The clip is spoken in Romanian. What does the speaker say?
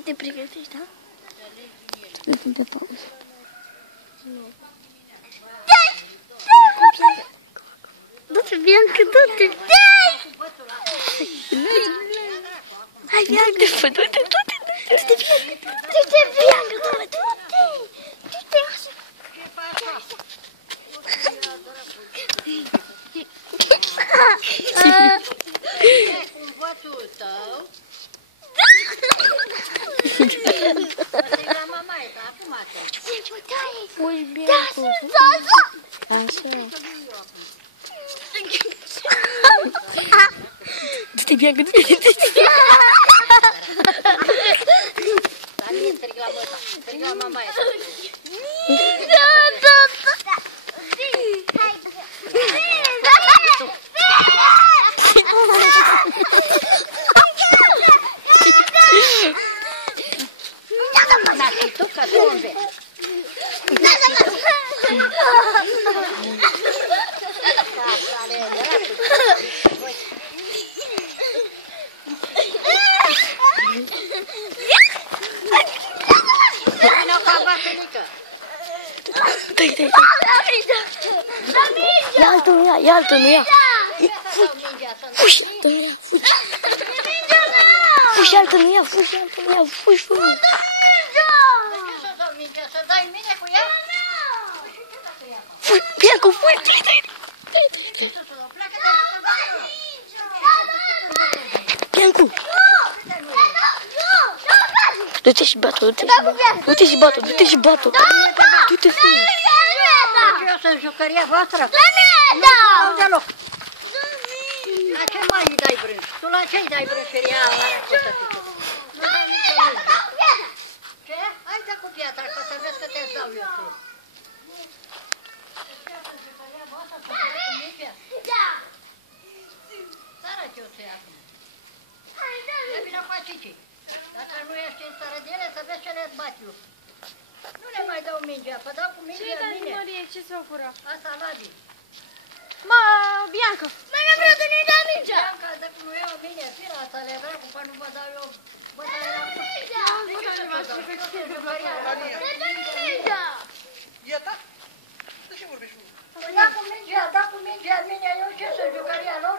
să te pregătești, da? Să mergem pe pauză. Du-te, Bianca, du-te! Hai, Bianca, du-te, du-te, du-te, Bianca! Du-te, Bianca, du-te! Du-te, așa! Cu votul tău. Fugi, Bianca! Așa! Du-te, Bianca, du-te, du-te! Dar mie stric la măta, stric la mamaia. Da, și tu că tu înveți. Vino cu abatunică. Dai, dai, dai! Ia altul, nu ia, ia altul, nu ia! Fugi, altul, nu ia, fugi! Fugi, altul, nu ia, fugi, altul, nu ia, fugi, fugi! De ce să dau mingea? Să dai mine cu ea? Fugi, Bianca, fugi, dai, dai! Bianca! Du-te și bată, du-te și bată, du-te și bată, du-te și bată! Du-te, fugi! Eu sunt jucăria voastră? La mine, da! Nu deloc. La ce mai îi dai brânci? Tu la ce îi dai brânșeria? Ce? Hai dă cu piatra, că să vezi că te-ți dau eu tu. Sărăci eu să-i acum. Ia vină cu acici. Dacă nu ești în stare de ele, să vezi ce le-ți bat eu. Nu le mai dau mingea, că dau cu mingea în mine. Marie, ce s-a furat? Asta Ladi. Ma, Bianca! Mai nu vreau să ne dea mingea! Bianca, dacă nu iau mine, fira asta le vreau, că nu vă dau eu. Vă dau eu la cum. De ce să vă dau? Eu sunt jucăria. E ta? De ce vorbești? Da cu mingea în mine, eu ce sunt jucăria lor?